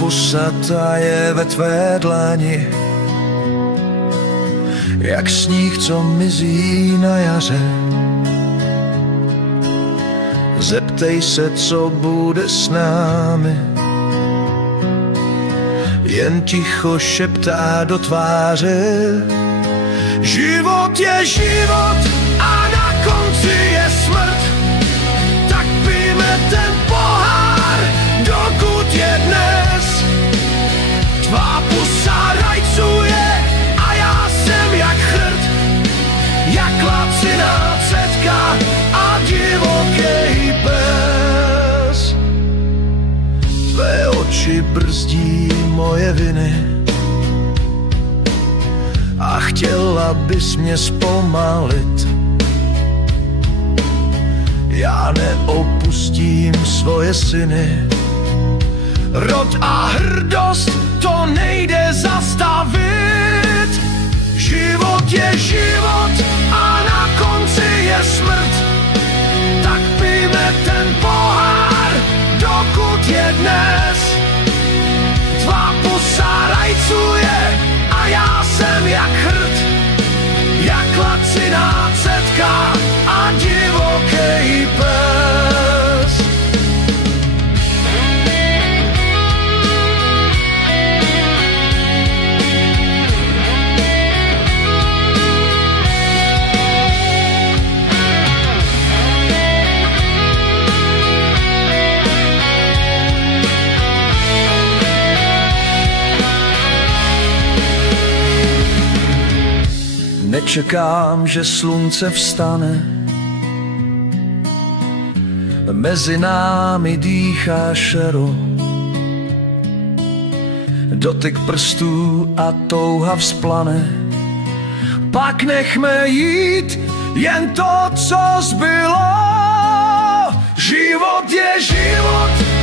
pusata je ve tvé dlani, jak sníh, co mizí na jaře. Zeptej se, co bude s námi, jen ticho šeptá do tváře. Život je život a na konci je smrt, tak pijme ten pohár, dokud je dnes. Tvá pusa rajcuje a já jsem jak chrt, jak laciná cetka a divoký pes. Tvé oči brzdí moje viny a chtěla bys mě zpomalit. Já neopustím svoje syny, rod a hrdost to nejde zastavit. Život je život a na konci je smrt, tak pijme ten pohár, dokud je dnes. Tvá pusa rajcuje a já jsem jak chrt, jak laciná cetka a divoký pes. Nečekám, že slunce vstane, mezi námi dýchá šero. Dotyk prstů a touha vzplane, pak nechme jít jen to, co zbylo. Život je život